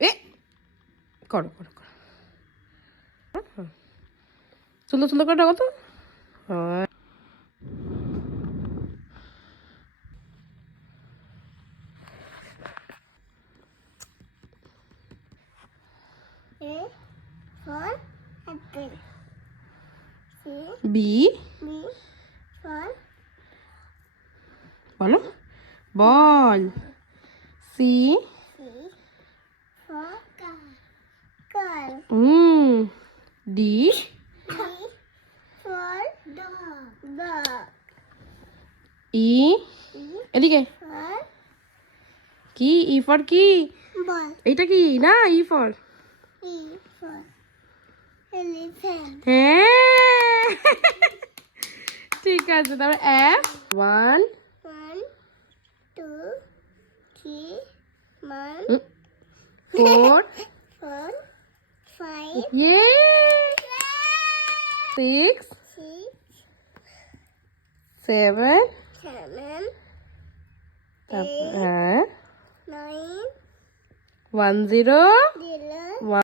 এ করো করো করো, সুন্দর সুন্দর করে ডাকো তো। হ্যাঁ। বি বলো, বল। সি ডি ই, এদিকে কি, ই ফর কি, এটা কি না, ই ফর হ্যাঁ ঠিক আছে, তারপর এফ, 1 4 ইয়ে 6 7 তারপর হ্যাঁ 1 0 1